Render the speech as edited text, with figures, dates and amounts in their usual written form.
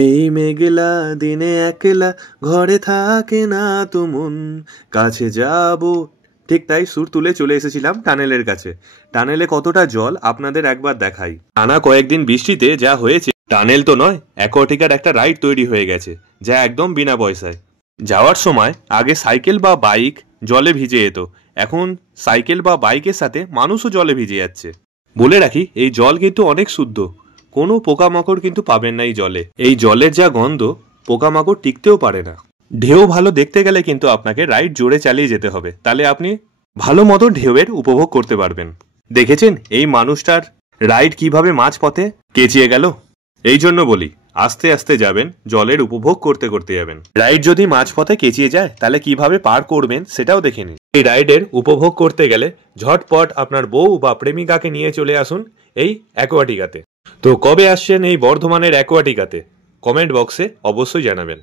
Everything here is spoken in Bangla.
এই মেঘলা দিনে একলা ঘরে থাকে না তো মন, কাছে যাব। ঠিক তাই সুর তুলে চলে এসেছিলাম টানেলের কাছে। টানেলে কতটা জল আপনাদের একবার দেখাই। টানা কয়েকদিন বৃষ্টিতে যা হয়েছে, টানেল তো নয়, অ্যাকোয়াটিকার একটা রাইড তৈরি হয়ে গেছে, যা একদম বিনা পয়সায়। যাওয়ার সময় আগে সাইকেল বা বাইক জলে ভিজে যেত, এখন সাইকেল বা বাইকের সাথে মানুষও জলে ভিজে যাচ্ছে। বলে রাখি, এই জল কিন্তু অনেক শুদ্ধ, কোনো পোকামাকড় কিন্তু পাবেন না এই জলে। এই জলের যা গন্ধ, পোকামাকড় টিকতেও পারে না। ঢেউ ভালো দেখতে গেলে কিন্তু আপনাকে রাইড জোরে চালিয়ে যেতে হবে, তাহলে আপনি ভালো মতো ঢেউয়ের উপভোগ করতে পারবেন। দেখেছেন এই মানুষটার রাইড কিভাবে মাঝপথে কেচিয়ে গেল? এই জন্য বলি, আস্তে আস্তে যাবেন, জলের উপভোগ করতে করতে যাবেন। রাইড যদি মাঝপথে কেচিয়ে যায় তাহলে কিভাবে পার করবেন সেটাও দেখে নিন। এই রাইডের উপভোগ করতে গেলে ঝটপট আপনার বউ বা প্রেমিকাকে নিয়ে চলে আসুন এই অ্যাকোয়াটিকাতে। তো কবে আসছেন এই বর্ধমানের অ্যাকোয়াটিকাতে? কমেন্ট বক্সে অবশ্যই জানাবেন।